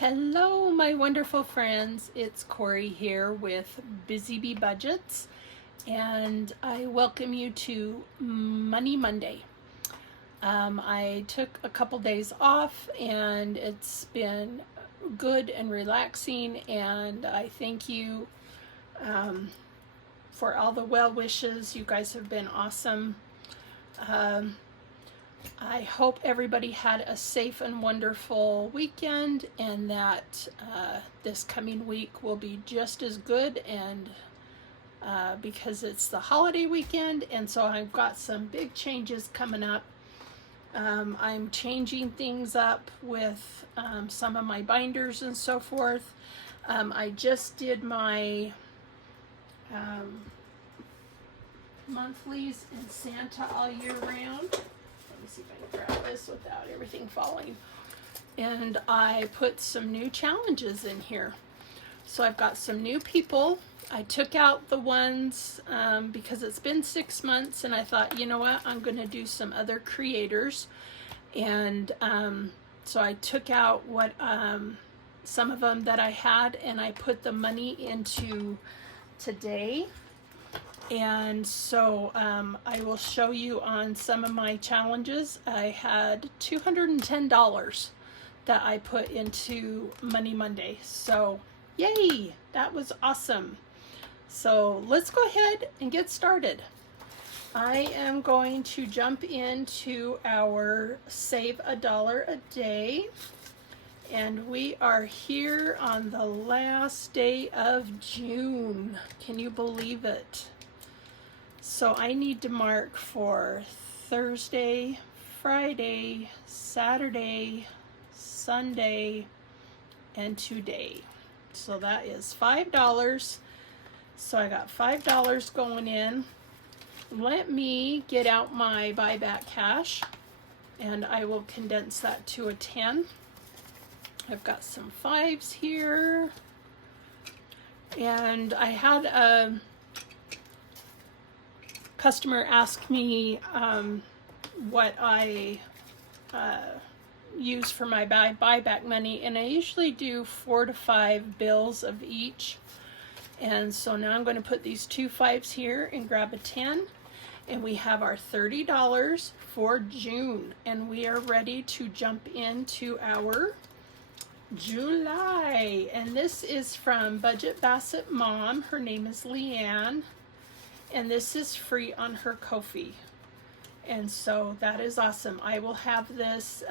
Hello, my wonderful friends. It's Corey here with BusyBeeBudgets, and I welcome you to Money Monday. I took a couple days off, and it's been good and relaxing, and I thank you for all the well wishes. You guys have been awesome. I hope everybody had a safe and wonderful weekend, and that this coming week will be just as good, and because it's the holiday weekend, and so I've got some big changes coming up. I'm changing things up with some of my binders and so forth. I just did my monthlies in Santa all year round. Let me see if I can grab this without everything falling. And I put some new challenges in here. So I've got some new people. I took out the ones because it's been 6 months, and I thought, you know what, I'm going to do some other creators. And so I took out what some of them that I had, and I put the money into today. And so I will show you on some of my challenges. I had $210 that I put into Money Monday. So yay, that was awesome. So let's go ahead and get started. I am going to jump into our Save a Dollar a Day. And we are here on the last day of June. Can you believe it? So I need to mark for Thursday, Friday, Saturday, Sunday, and today. So that is $5. So I got $5 going in. Let me get out my buyback cash, and I will condense that to a 10. I've got some 5s here. And I had a customer asked me what I use for my buyback money, and I usually do 4 to 5 bills of each. And so now I'm going to put these 2 5s here and grab a 10, and we have our $30 for June, and we are ready to jump into our July. And this is from Budget Bassett Mom. Her name is Leanne. And this is free on her Ko-fi. And so that is awesome. I will have this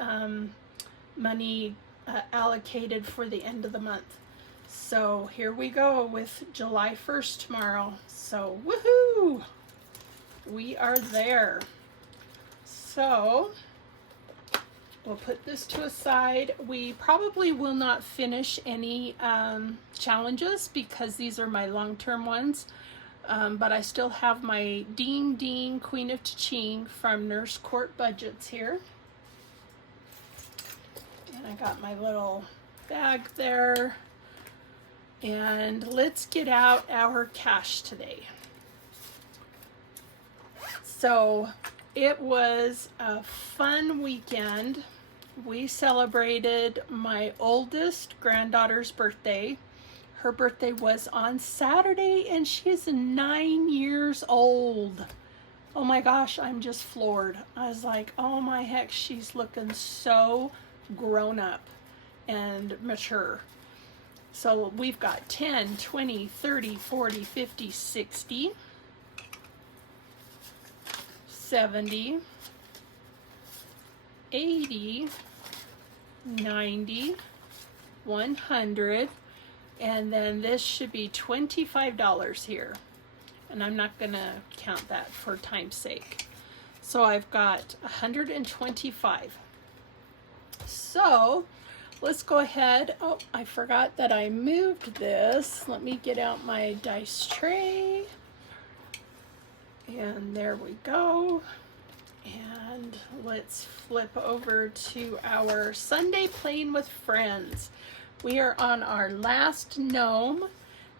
money allocated for the end of the month. So here we go with July 1st tomorrow. So woohoo! We are there. So we'll put this to a side. We probably will not finish any challenges because these are my long-term ones. But I still have my Ding Ding Queen of Cha-Ching from Nurse Court Budgets here. And I got my little bag there. And let's get out our cash today. So it was a fun weekend. We celebrated my oldest granddaughter's birthday. Her birthday was on Saturday, and she's 9 years old. Oh my gosh, I'm just floored. I was like, oh my heck, she's looking so grown up and mature. So we've got 10, 20, 30, 40, 50, 60, 70, 80, 90, 100, and then this should be $25 here. And I'm not going to count that for time's sake. So I've got 125. So let's go ahead. Oh, I forgot that I moved this. Let me get out my dice tray. And there we go. And let's flip over to our Sunday Playing with Friends. We are on our last gnome.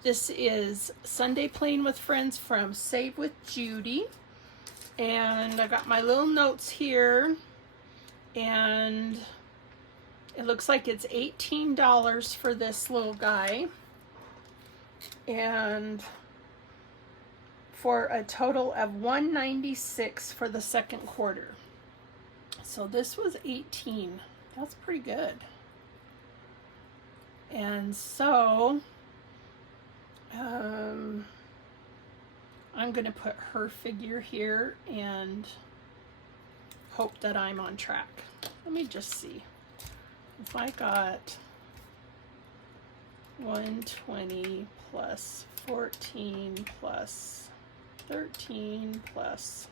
This is Sunday Playing with Friends from Save with Judy. And I got my little notes here. And It looks like it's $18 for this little guy, and for a total of $196 for the second quarter. So this was $18. That's pretty good. And so I'm going to put her figure here and hope that I'm on track. Let me just see. If I got 120 plus 14 plus 13 plus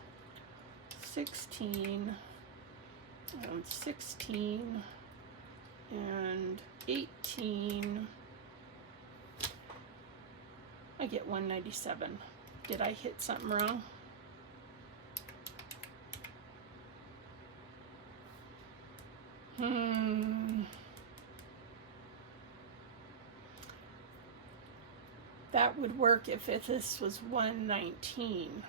16 and 16 and 18, I get 197. Did I hit something wrong? That would work if this was 119.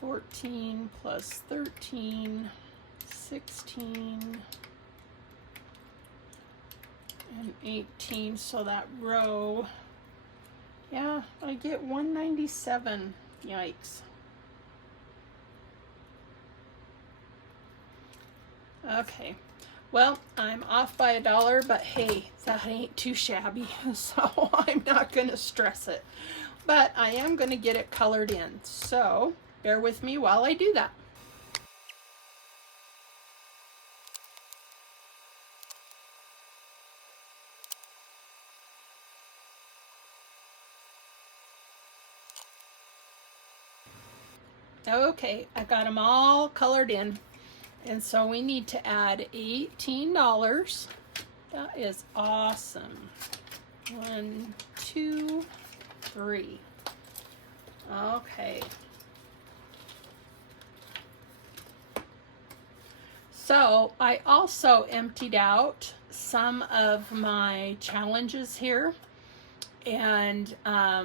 14 plus 13, 16, and 18. So that row, yeah, I get 197. Yikes. Okay, well, I'm off by $1, but hey, that ain't too shabby, so I'm not gonna stress it. But I am gonna get it colored in, so bear with me while I do that. Okay, I got them all colored in. And so we need to add $18. That is awesome. 1, 2, 3. Okay. So I also emptied out some of my challenges here and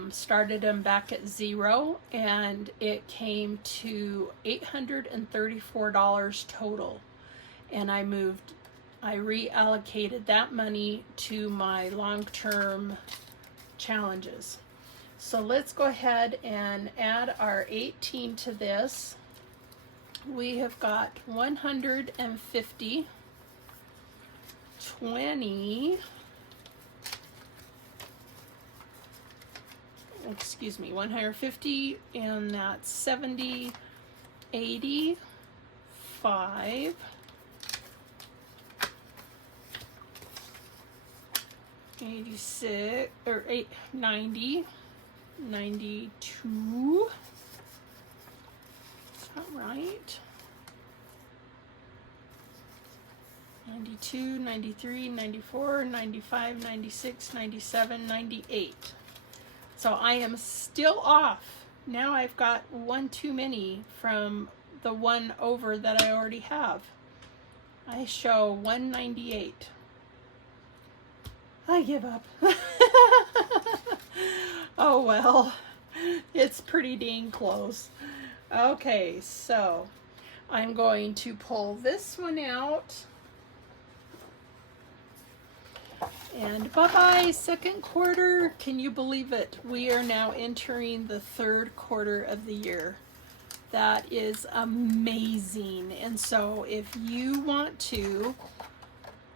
started them back at 0, and it came to $834 total. And I reallocated that money to my long-term challenges. So let's go ahead and add our 18 to this. We have got 150, 20, excuse me, 150, and that's 70, 85, 86, or 90, 92. Is that right? 92, 93, 94, 95, 96, 97, 98. So I am still off. Now I've got one too many from the one over that I already have. I show 198. I give up. Oh well, it's pretty dang close. Okay, so I'm going to pull this one out. And bye-bye, second quarter. Can you believe it? We are now entering the third quarter of the year. That is amazing. And so if you want to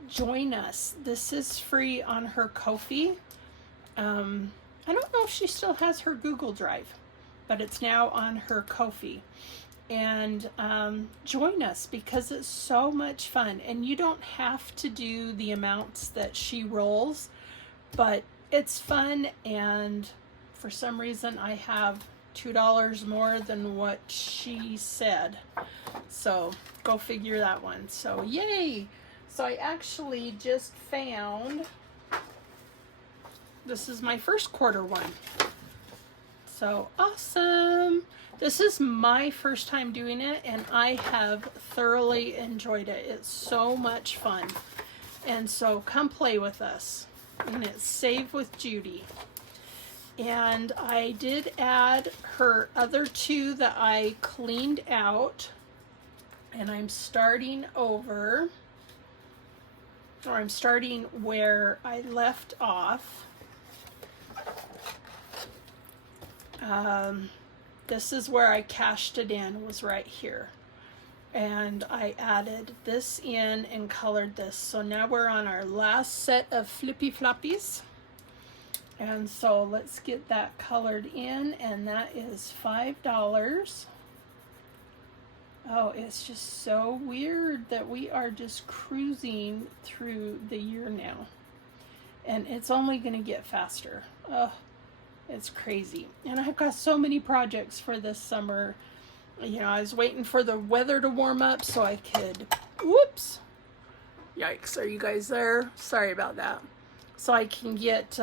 join us, this is free on her Ko-fi. I don't know if she still has her Google Drive, but it's now on her Ko-fi. And join us because it's so much fun, and you don't have to do the amounts that she rolls, but it's fun. And for some reason I have $2 more than what she said, so go figure that one. So yay. So I actually just found, this is my first quarter one, so awesome. This is my first time doing it, and I have thoroughly enjoyed it. It's so much fun. And so come play with us. And it's Save with Judy. And I did add her other two that I cleaned out. And I'm starting over or I'm starting where I left off. This is where I cashed it in, was right here. And I added this in and colored this. So now we're on our last set of flippy floppies. And so let's get that colored in, and that is $5. Oh, it's just so weird that we are just cruising through the year now. And it's only going to get faster. Oh, it's crazy. And I've got so many projects for this summer. You know, I was waiting for the weather to warm up so I could, whoops. Yikes, are you guys there? Sorry about that. So I can get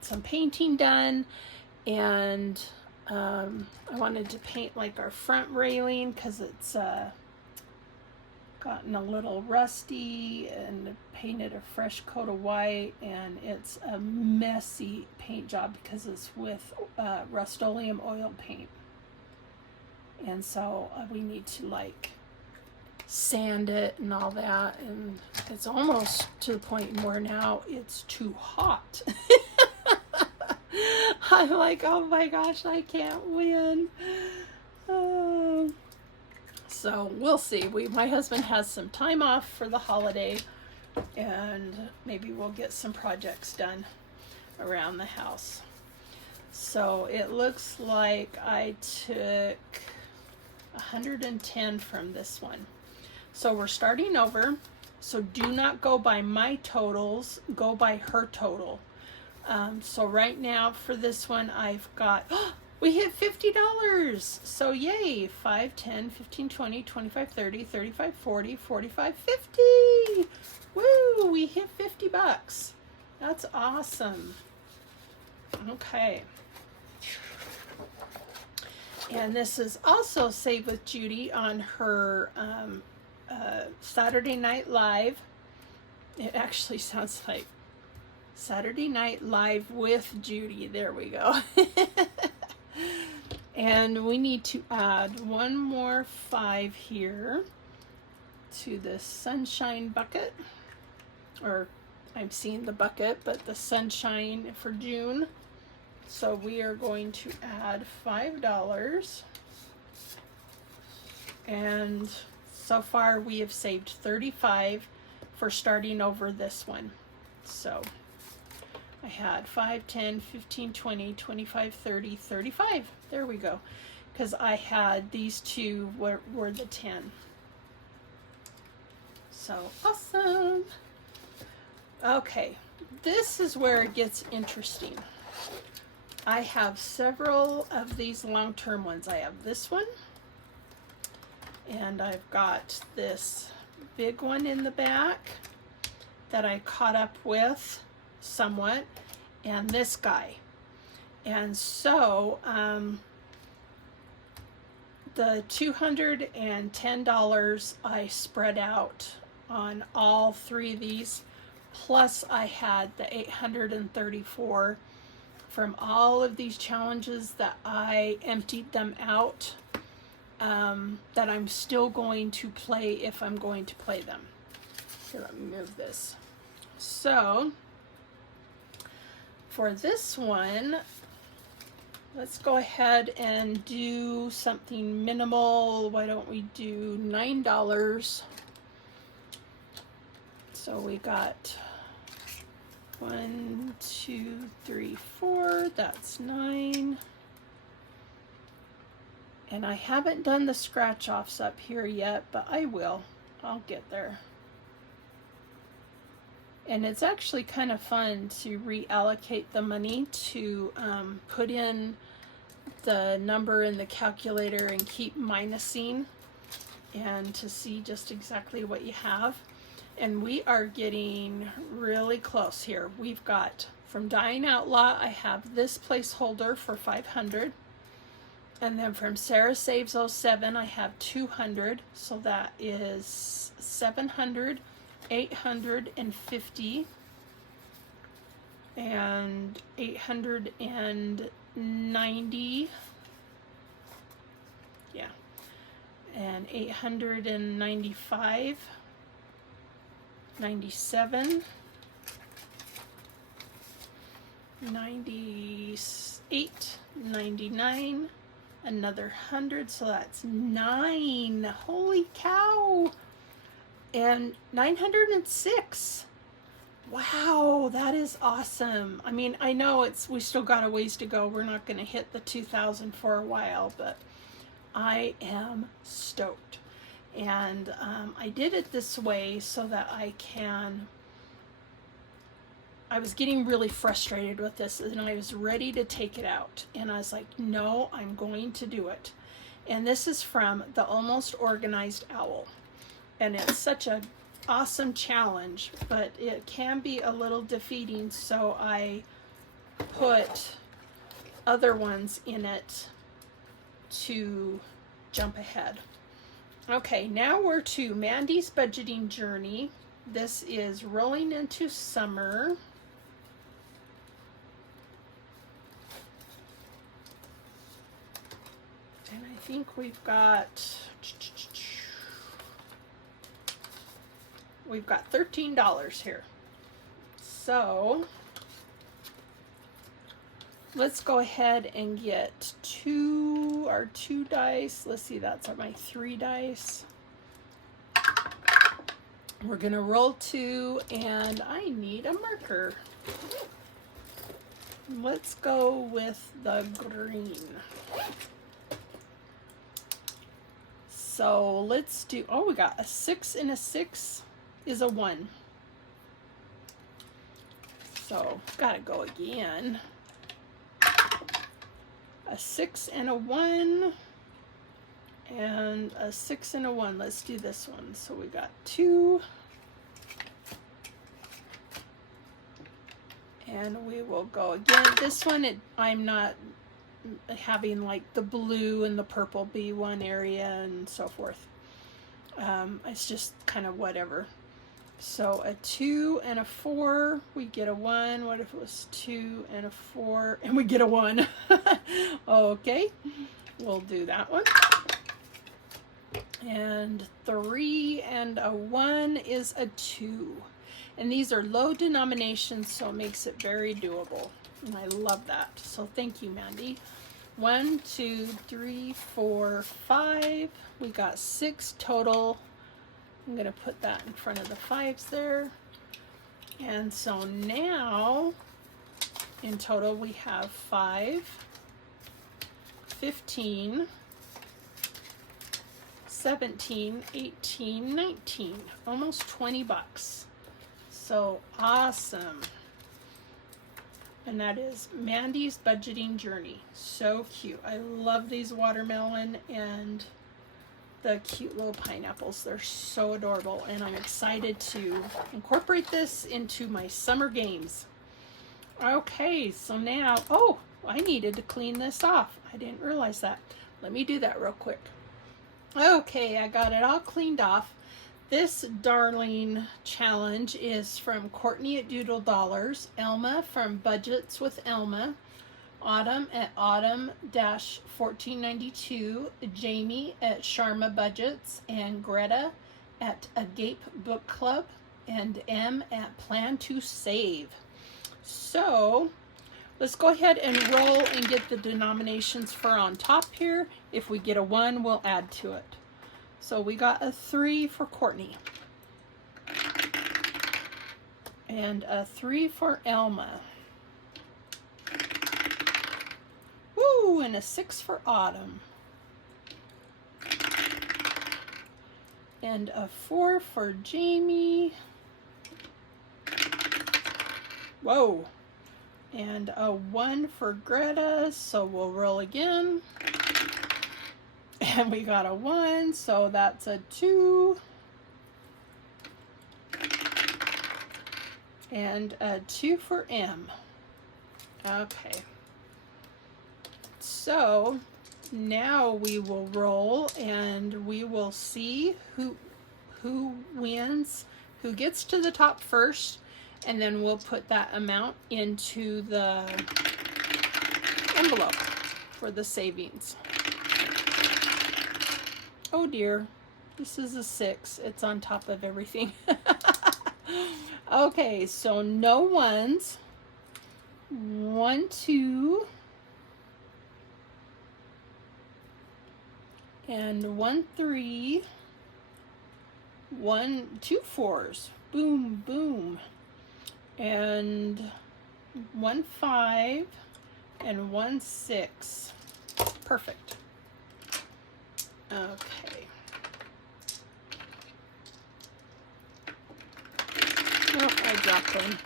some painting done, and I wanted to paint like our front railing because it's gotten a little rusty, and painted a fresh coat of white, and it's a messy paint job because it's with Rust-Oleum oil paint. And so we need to like sand it and all that, and it's almost to the point where now it's too hot. I'm like, oh my gosh, I can't win. So we'll see. My husband has some time off for the holiday, and maybe we'll get some projects done around the house. So it looks like I took 110 from this one. So we're starting over. So do not go by my totals, go by her total. So right now for this one, I've got, we hit $50. So yay, 5, 10, 15, 20, 25, 30, 35, 40, 45, 50. Woo, we hit 50 bucks. That's awesome. Okay. And this is also Save with Judy on her Saturday Night Live. It actually sounds like Saturday Night Live with Judy. There we go. And we need to add one more 5 here to the sunshine bucket. Or I'm seeing the bucket, but the sunshine for June. So we are going to add $5. And so far we have saved 35 for starting over this one. So I had 5, 10, 15, 20, 25, 30, 35. There we go. Because I had these two were the 10. So awesome. Okay, this is where it gets interesting. I have several of these long-term ones. I have this one, and I've got this big one in the back that I caught up with somewhat, and this guy. And so the $210 I spread out on all 3 of these, plus I had the 834 from all of these challenges that I emptied them out, that I'm still going to play if I'm going to play them. Here, let me move this. So for this one, let's go ahead and do something minimal. Why don't we do $9? So we got 1, 2, 3, 4. That's 9. And I haven't done the scratch offs up here yet, but I will. I'll get there. And it's actually kind of fun to reallocate the money to put in the number in the calculator and keep minusing, and to see just exactly what you have. And we are getting really close here. We've got from Dying Outlaw, I have this placeholder for 500. And then from Sarah Saves 07, I have 200. So that is 700, 850, and 890. Yeah. And 895. 97, 98, 99, another 100, so that's 9. Holy cow! And 906. Wow, that is awesome. I mean, I know we still got a ways to go. We're not going to hit the 2,000 for a while, but I am stoked. And I did it this way so that I was getting really frustrated with this, and I was ready to take it out. And I was like, no, I'm going to do it. And this is from the Almost Organized Owl. And it's such an awesome challenge, but it can be a little defeating, so I put other ones in it to jump ahead. Okay, now we're to Mandy's budgeting journey. This is rolling into summer. And I think we've got $13 here. So let's go ahead and get our two dice. Let's see, that's my 3 dice. We're gonna roll 2, and I need a marker. Let's go with the green. So let's do, oh, we got a 6 and a 6 is a 1. So gotta go again. A 6 and a 1, and a 6 and a 1. Let's do this one. So we got 2, and we will go again. This one, I'm not having like the blue and the purple be one area and so forth. It's just kind of whatever. So a 2 and a 4, we get a 1. What if it was 2 and a 4 and we get a 1? Okay, we'll do that one. And 3 and a 1 is a 2. And these are low denominations, so it makes it very doable. And I love that. So thank you, Mandy. 1, 2, 3, 4, 5. We got 6 total. I'm going to put that in front of the 5s there. And so now, in total, we have 5, 15, 17, 18, 19. Almost 20 bucks. So awesome. And that is Mandy's budgeting journey. So cute. I love these watermelon and the cute little pineapples. They're so adorable, and I'm excited to incorporate this into my summer games. Okay, so now, oh, I needed to clean this off. I didn't realize that. Let me do that real quick. Okay, I got it all cleaned off. This darling challenge is from Courtney at Doodle Dollars, Elma from Budgets with Elma, Autumn at Autumn-1492, Jamie at Sharma Budgets, and Greta at Agape Book Club, and M at Plan to Save. So let's go ahead and roll and get the denominations for on top here. If we get a 1, we'll add to it. So we got a 3 for Courtney, and a 3 for Elma. Woo, and a 6 for Autumn. And a 4 for Jamie. Whoa. And a 1 for Greta, so we'll roll again. And we got a 1, so that's a 2. And a 2 for M. Okay. So now we will roll, and we will see who wins, who gets to the top first, and then we'll put that amount into the envelope for the savings. Oh dear, this is a 6. It's on top of everything. Okay, so no ones. 1, 2, and 1, 3, 1, 2 4s. Boom, boom. And 1, 5, and 1, 6. Perfect. Okay. Oh, I dropped one.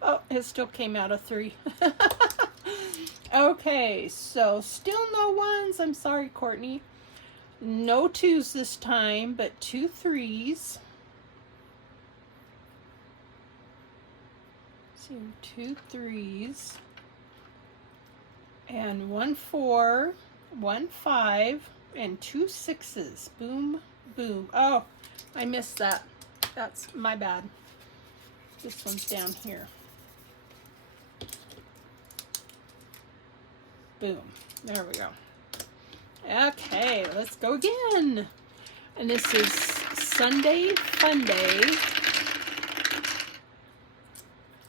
Oh, it still came out a 3. Okay, so still no ones. I'm sorry, Courtney. No 2s this time, but 2 3s. So 2 3s. And 1 4, 1 5, and 2 6s. Boom, boom. Oh, I missed that. That's my bad. This one's down here. Boom. There we go. Okay, let's go again. And this is Sunday Funday.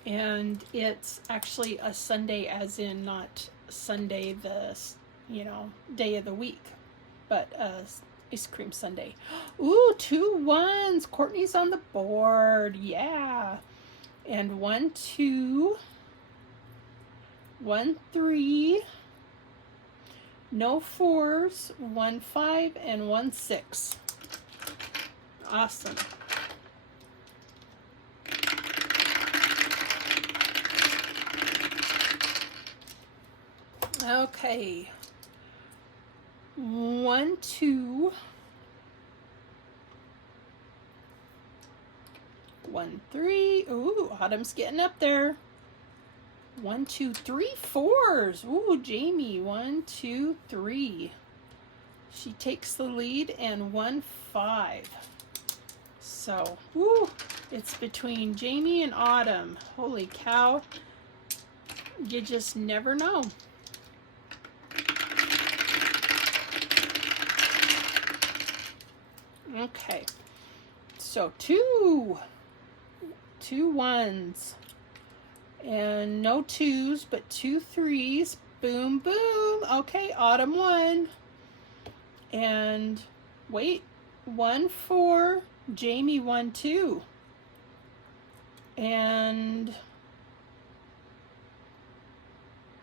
And it's actually a Sunday as in not Sunday the, day of the week, but ice cream sundae. Ooh, 2 1s. Courtney's on the board. Yeah. And 1 2, 1 3, no 4s, 1 5, and 1 6. Awesome. Okay. 1 2, 1 3. Ooh, Autumn's getting up there. 1 2 3 4s. Ooh, Jamie. 1 2 3. She takes the lead, and 1 5. So, woo, it's between Jamie and Autumn. Holy cow. You just never know. Okay, so 2 1s, and no 2s, but 2 3s. Boom, boom. Okay, Autumn 1. And wait, 1 4, Jamie 1 2. And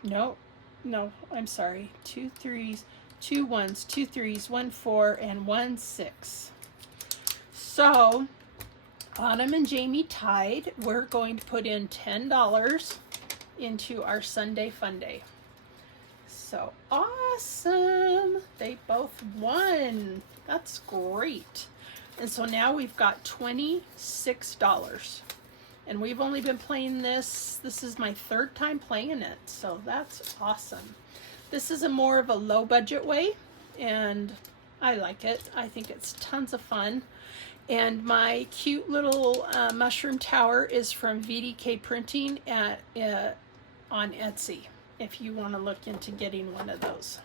no, I'm sorry. 2 3s, 2 1s, 2 3s, 1 4, and 1 6. So, Autumn and Jamie tied. We're going to put in $10 into our Sunday Funday. So awesome! They both won. That's great. And so now we've got $26. And we've only been playing this. This is my 3rd time playing it. So that's awesome. This is a more of a low budget way, and I like it. I think it's tons of fun. And my cute little mushroom tower is from VDK Printing at on Etsy, if you want to look into getting one of those.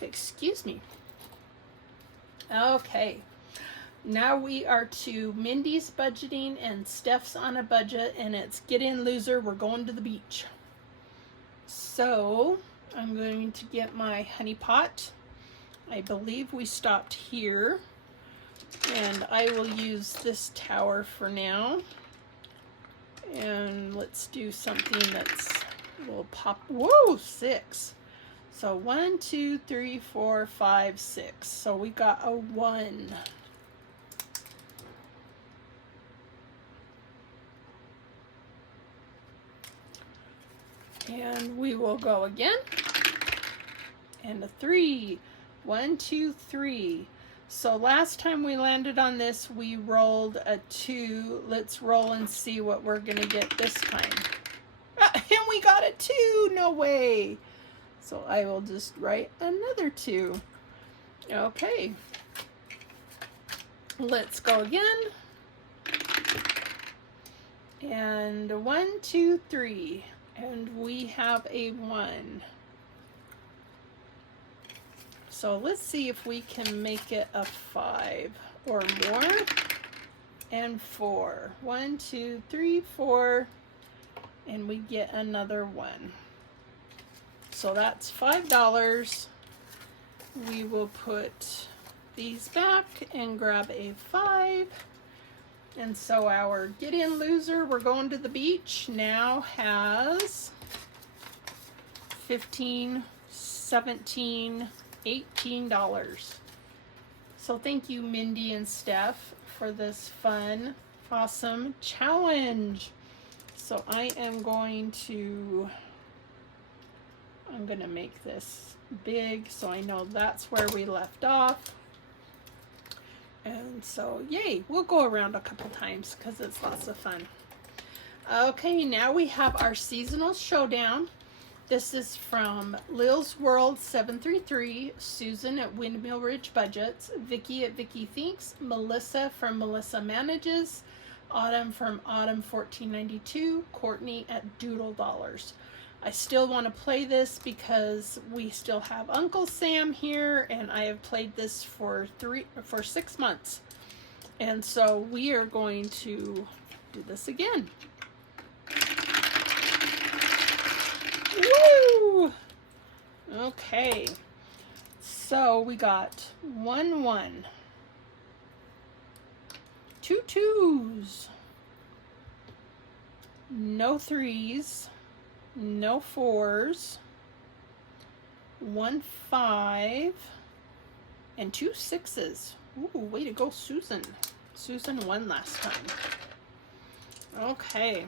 Excuse me. Okay, now we are to Mindy's budgeting and Steph's on a budget, and it's get in loser, we're going to the beach. So I'm going to get my honey pot. I believe we stopped here, and I will use this tower for now. And let's do something that's will pop. Whoa, 6. So 1 2 3 4 5 6. So we got a 1. And we will go again. And a 3. 1 2 3. So last time we landed on this, we rolled a 2. Let's roll and see what we're gonna get this time. And we got a 2. No way. So I will just write another 2. Okay. Let's go again. And 1 2 3. And we have a 1. So let's see if we can make it a 5 or more. And 4. 1, 2, 3, 4. And we get another 1. So that's $5. We will put these back and grab a 5. And so our get in loser, we're going to the beach, now has 15, 17, $18. So thank you, Mindy and Steph, for this fun, awesome challenge. So I'm going to make this big so I know that's where we left off. And so, yay, we'll go around a couple times because it's lots of fun. Okay, now we have our seasonal showdown. This is from Lil's World 733, Susan at Windmill Ridge Budgets, Vicky at Vicky Thinks, Melissa from Melissa Manages, Autumn from Autumn 1492, Courtney at Doodle Dollars. I still want to play this because we still have Uncle Sam here, and I have played this for 6 months. And so we are going to do this again. Woo! Okay. So we got 1 1. 2 2s. No 3s. No 4s, 1 5, and 2 6s. Ooh, way to go, Susan. Susan won last time. Okay.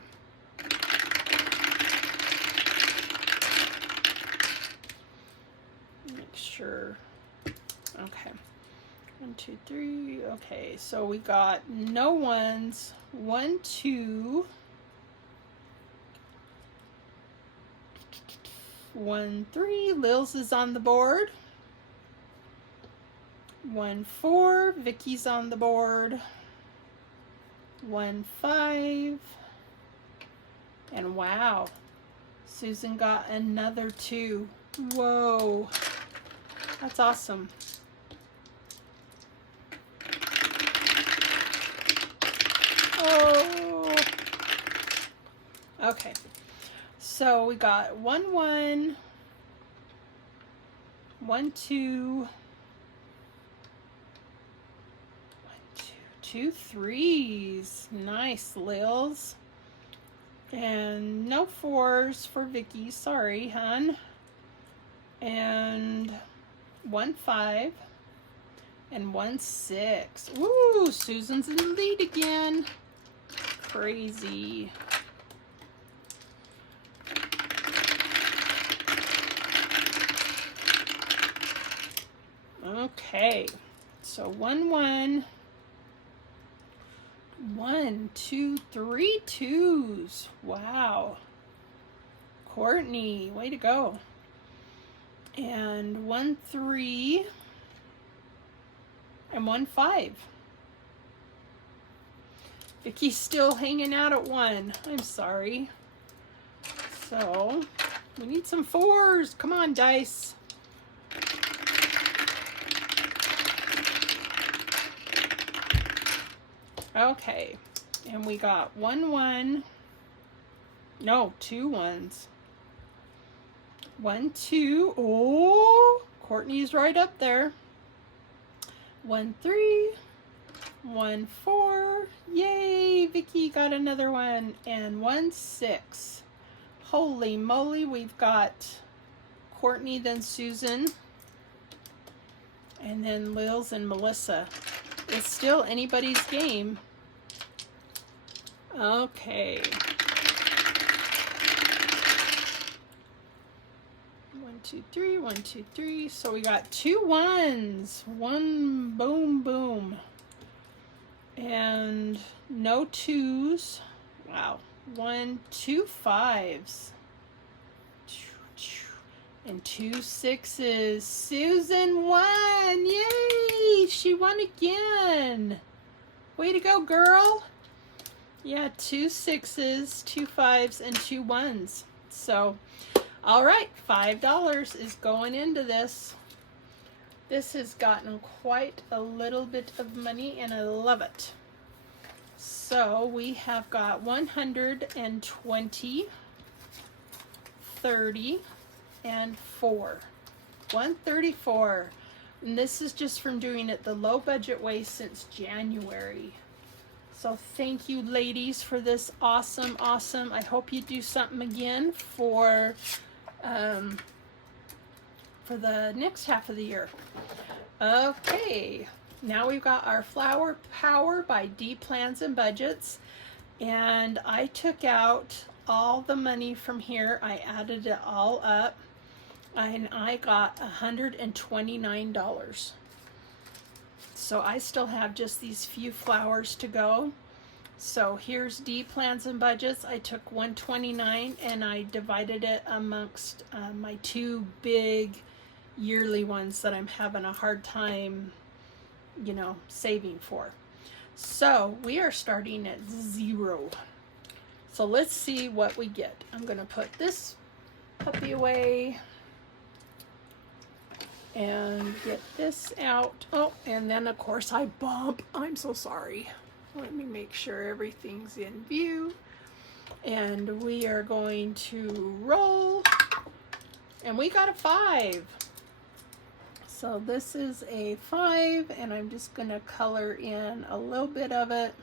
Make sure. Okay. 1 2 3. Okay, so we got no 1s, 1 2. 1 3, Lil's is on the board. 1 4, Vicky's on the board. 1 5, and wow, Susan got another 2. Whoa, that's awesome. Oh, okay. So we got 1 1, 1 2, 1 2, 2 3s. Nice, Lils. And no 4s for Vicky. Sorry, hun. And 1 5 and 1 6. Woo! Susan's in the lead again. Crazy. Okay, so 1 1, 1 2 3 2s. Wow, Courtney, way to go. And 1 3 and 1 5. Vicky's still hanging out at 1. I'm sorry. So we need some 4s. Come on, dice. Okay, and we got 1 1, no, 2 1s, 1 2, oh, Courtney's right up there, 1 3, 1 4, yay, Vicky got another 1, and 1 6. Holy moly, we've got Courtney, then Susan, and then Lils and Melissa. It's still anybody's game. Okay. 1 2 3, 1 2 3. So we got 2 1s. 1 boom boom. And no 2s. Wow. 1 2 5s. And 2 6s. Susan won! Yay! She won again. Way to go, girl. Yeah, 2 6s, 2 5s, and 2 1s. So, all right, $5 is going into this. This has gotten quite a little bit of money and I love it. So we have got 120, 30, and 4. 134. And this is just from doing it the low budget way since January. So thank you ladies for this awesome. I hope you do something again for the next half of the year. Okay, now we've got our Flower Power by D Plans and Budgets. And I took out all the money from here. I added it all up. And I got $129. So I still have just these few flowers to go. So here's D Plans and Budgets. I took $129 and I divided it amongst my two big yearly ones that I'm having a hard time, you know, saving for. So we are starting at 0. So let's see what we get. I'm going to put this puppy away and get this out. Oh, and then of course I bump. I'm so sorry. Let me make sure everything's in view. And we are going to roll. And we got a 5. So this is a 5, and I'm just going to color in a little bit of it.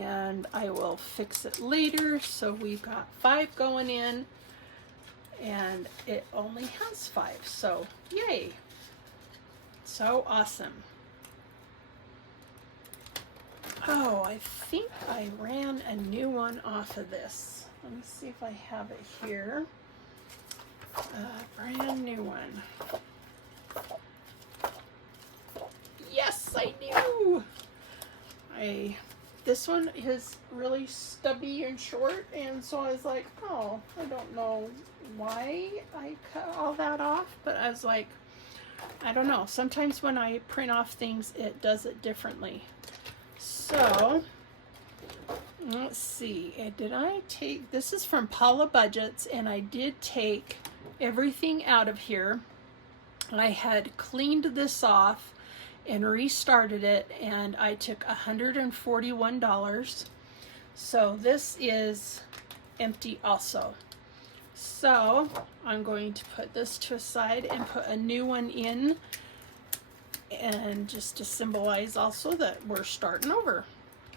And I will fix it later. So we've got 5 going in. And it only has 5, so yay. So awesome. Oh, I think I ran a new one off of this. Let me see if I have it here. Brand new one. Yes, I do. This one is really stubby and short, and so I was like, oh, I don't know why I cut all that off, but I was like, I don't know. Sometimes when I print off things, it does it differently. So, let's see. Did I take, this is from BusyBeeBudgets, and I did take everything out of here. I had cleaned this off and restarted it, and I took $141. So this is empty also. So I'm going to put this to a side and put a new one in, and just to symbolize also that we're starting over.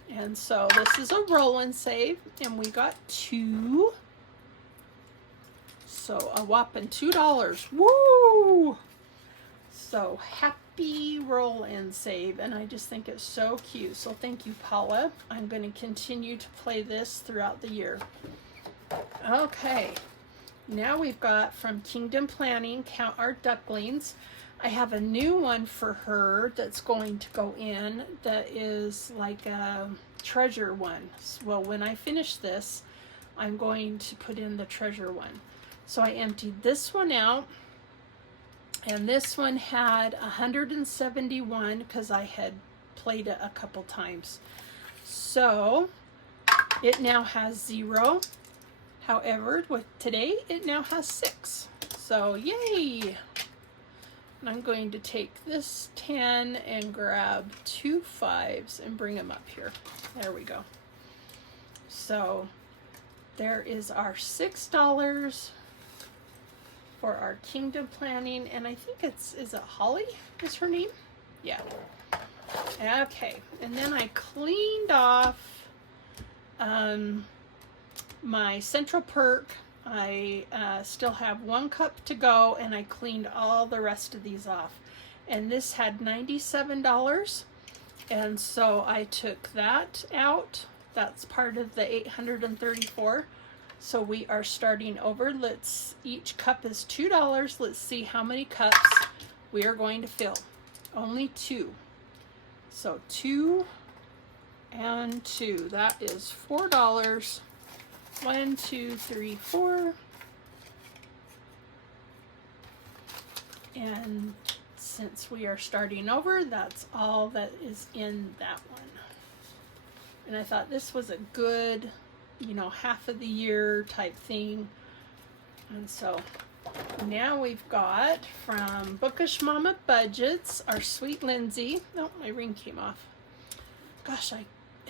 And so this is a roll and save, and we got 2. So a whopping $2. Woo! So happy roll and save, and I just think it's so cute. So thank you, Paula. I'm going to continue to play this throughout the year. Okay, now we've got from Kingdom Planning, Count Our Ducklings. I have a new one for her that's going to go in that is like a treasure one. Well, when I finish this, I'm going to put in the treasure one. So I emptied this one out. And this one had 171 because I had played it a couple times. So it now has 0. However, with today, it now has 6. So yay! And I'm going to take this 10 and grab 2 5s and bring them up here. There we go. So there is our $6 for our Kingdom Planning, and I think is it Holly is her name? Yeah. Okay, and then I cleaned off my Central Perk. I still have 1 cup to go, and I cleaned all the rest of these off. And this had $97, and so I took that out. That's part of the 834. So we are starting over. Each cup is $2. Let's see how many cups we are going to fill. Only 2. So 2 and 2. That is $4. 1, 2, 3, 4. And since we are starting over, that's all that is in that one. And I thought this was a good, you know, half of the year type thing. And so Now we've got from Bookish Mama Budgets, our sweet Lindsay. Oh, my ring came off. Gosh, I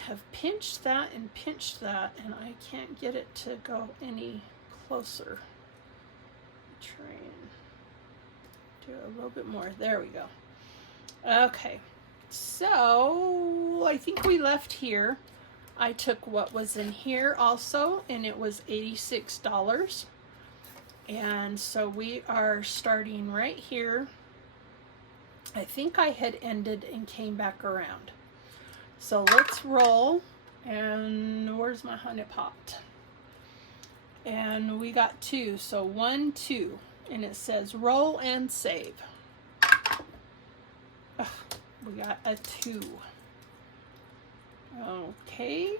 have pinched that and and I can't get it to go any closer. Try and do a little bit more. There we go. Okay, so I think we left here. I took what was in here also, and it was $86. And so we are starting right here. I think I had ended and came back around. So let's roll. And where's my honey pot? And we got 2. So 1, 2. And it says roll and save. Ugh, we got a 2. Okay.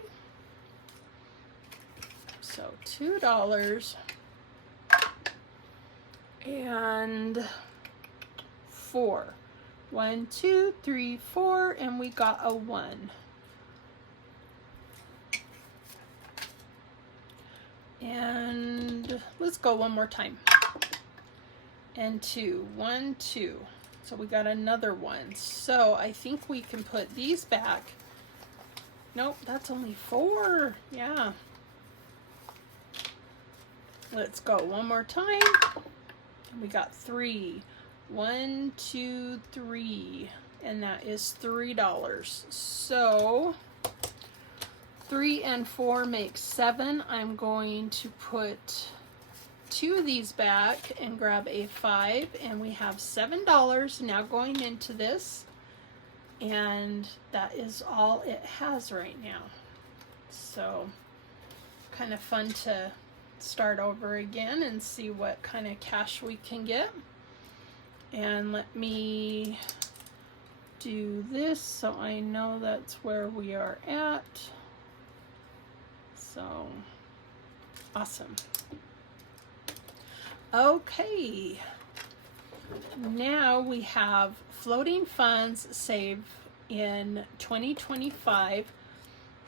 So $2. And 4. 1, 2, 3, 4, and we got a 1. And let's go one more time. And 2. 1, 2. So we got another 1. So I think we can put these back. Nope, that's only 4. Yeah. Let's go one more time. We got 3. 1, 2, 3, and that is $3. So 3 and 4 makes 7. I'm going to put 2 of these back and grab a 5, and we have $7 now going into this, and that is all it has right now. So kind of fun to start over again and see what kind of cash we can get. And let me do this so I know that's where we are at. So awesome. Okay, now we have floating funds saved in 2025.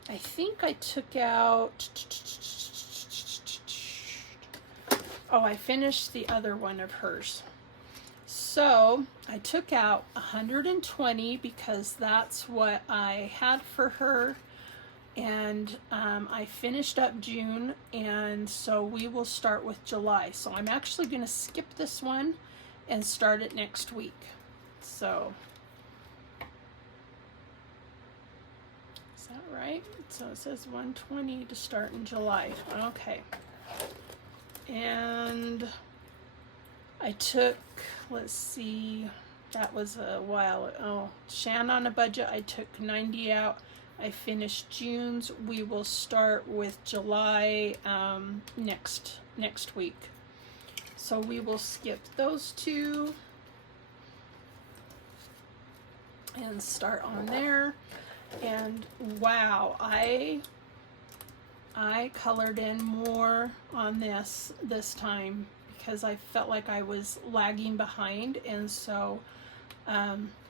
I think I took out, oh, I finished the other one of hers. So I took out 120 because that's what I had for her, and I finished up June, and so we will start with July. So I'm actually going to skip this one and start it next week. So is that right? So it says 120 to start in July. Okay. And I took, let's see, that was a while. Oh, Shan on a budget. I took 90 out. I finished June's. We will start with July next week. So we will skip those 2 and start on there. And wow, I colored in more on this time, because I felt like I was lagging behind. And so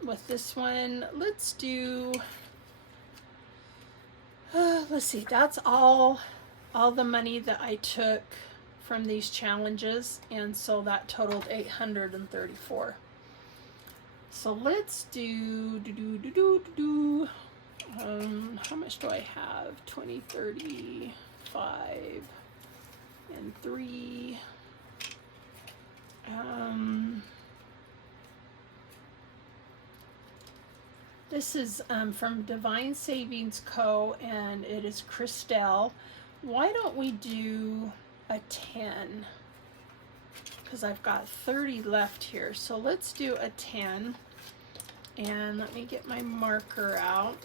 with this one, let's do, let's see, that's all the money that I took from these challenges, and so that totaled $834. So let's do how much do I have? 20, 30, 5, and 3. This is from Divine Savings Co., and it is Christelle. Why don't we do a 10? Because I've got 30 left here. So let's do a 10. And let me get my marker out.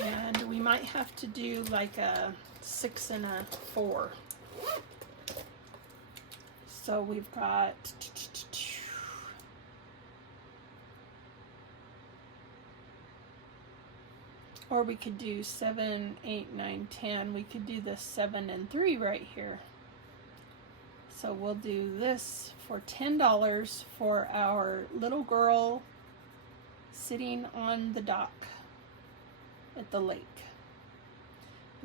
And we might have to do like a 6 and a 4. So we've got, or we could do 7, 8, 9, 10. We could do the 7 and 3 right here. So we'll do this for $10 for our little girl sitting on the dock at the lake.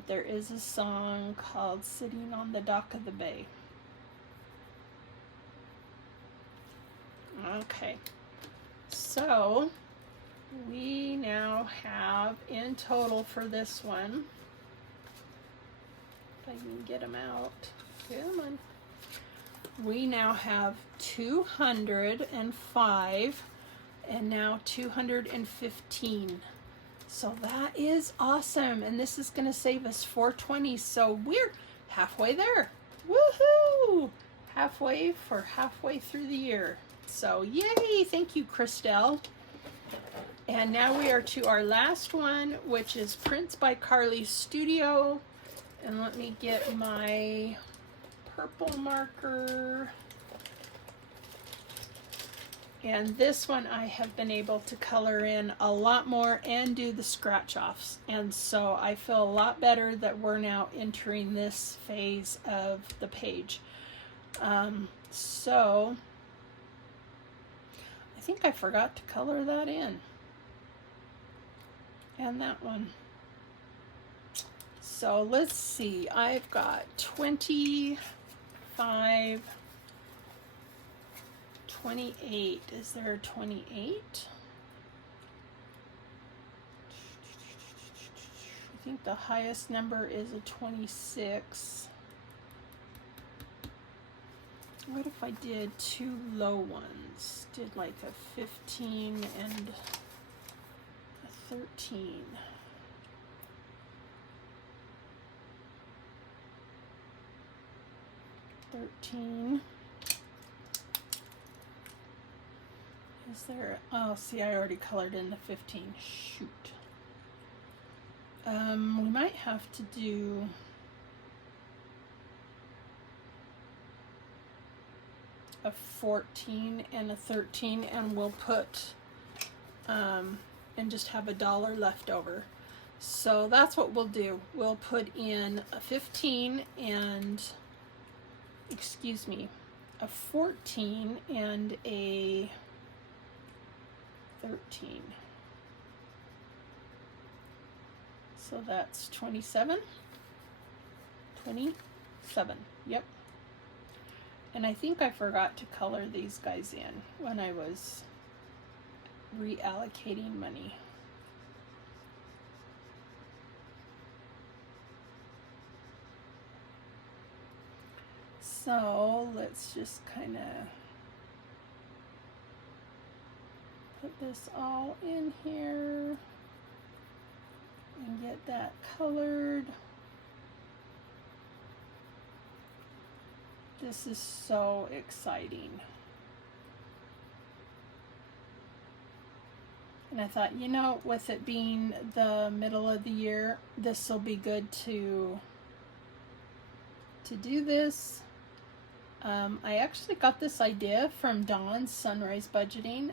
There is a song called Sitting on the Dock of the Bay. Okay, so we now have in total for this one, if I can get them out, come on, we now have 205 and now 215. So that is awesome, and this is going to save us $420, so we're halfway there. Woohoo! Halfway through the year. So yay, thank you, Christelle. And now we are to our last one, which is Prints by Carly Studio. And let me get my purple marker. And this one I have been able to color in a lot more and do the scratch offs. And so I feel a lot better that we're now entering this phase of the page. So I think I forgot to color that in. And that one. So let's see, I've got 25, 28. Is there a 28? I think the highest number is a 26. What if I did two low ones? Did like a 15 and a 13. Is there, oh, see, I already colored in the 15. Shoot. We might have to do a 14 and a 13, and we'll put, and just have $1 left over. So that's what we'll do. We'll put in a 15 and, excuse me, a 14 and a 13. So that's 27. 27. Yep. And I think I forgot to color these guys in when I was reallocating money. So let's just kind of put this all in here and get that colored. This is so exciting. And I thought, you know, with it being the middle of the year, this will be good to do this. I actually got this idea from Dawn's Sunrise Budgeting.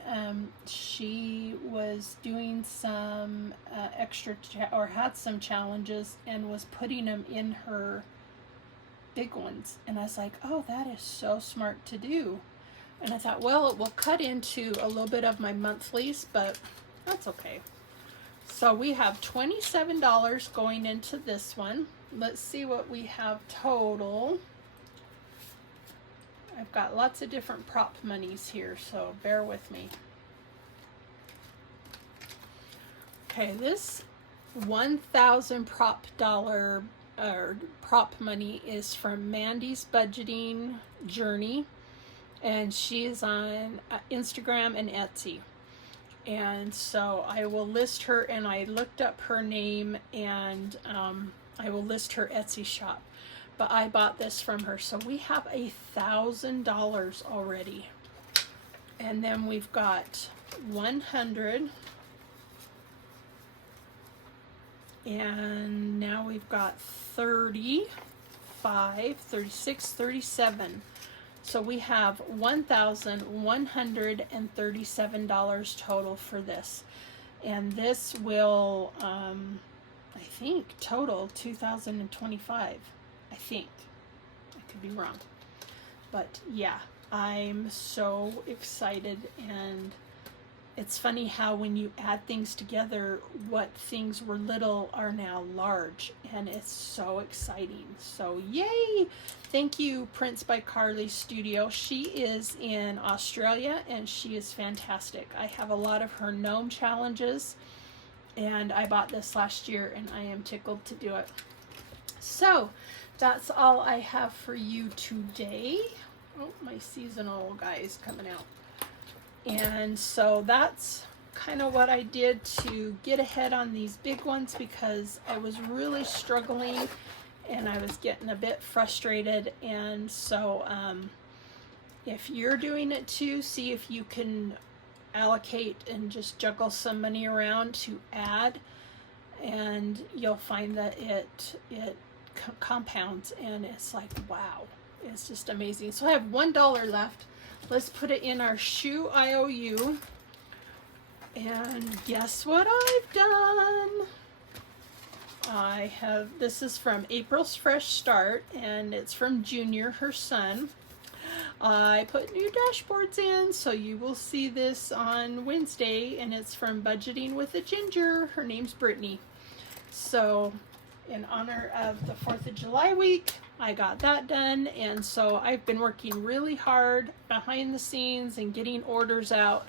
She was doing some or had some challenges and was putting them in her big ones. And I was like, oh, that is so smart to do. And I thought, well, it will cut into a little bit of my monthlies, but that's okay. So we have $27 going into this one. Let's see what we have total. I've got lots of different prop monies here, so bear with me. Okay, this 1,000 prop money is from Mandy's Budgeting Journey, and she is on Instagram and Etsy. And so I will list her, and I looked up her name, and I will list her Etsy shop. But I bought this from her, so we have $1,000 already. And then we've got 100, and now we've got 35, 36, 37. So we have $1,137 total for this. And this will, I think, total $2,025. I think. I could be wrong. But yeah, I'm so excited, and it's funny how when you add things together, what things were little are now large, and it's so exciting. So yay! Thank you, Prince by Carly Studio. She is in Australia and she is fantastic. I have a lot of her gnome challenges, and I bought this last year and I am tickled to do it. So that's all I have for you today. Oh, my seasonal guy is coming out. And so that's kind of what I did to get ahead on these big ones, because I was really struggling and I was getting a bit frustrated. And so if you're doing it too, see if you can allocate and just juggle some money around to add, and you'll find that it compounds, and it's like, wow, it's just amazing. So I have $1 left. Let's put it in our shoe IOU. And guess what I've done? This is from April's Fresh Start, and it's from Junior, her son. I put new dashboards in, so you will see this on Wednesday, and it's from Budgeting with a Ginger. Her name's Brittany. So in honor of the 4th of July week, I got that done, and so I've been working really hard behind the scenes and getting orders out.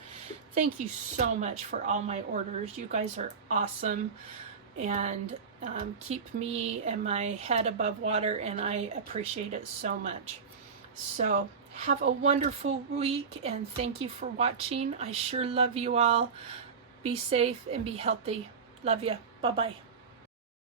Thank you so much for all my orders. You guys are awesome, and keep me and my head above water, and I appreciate it so much. So have a wonderful week, and thank you for watching. I sure love you all. Be safe and be healthy. Love you. Bye-bye.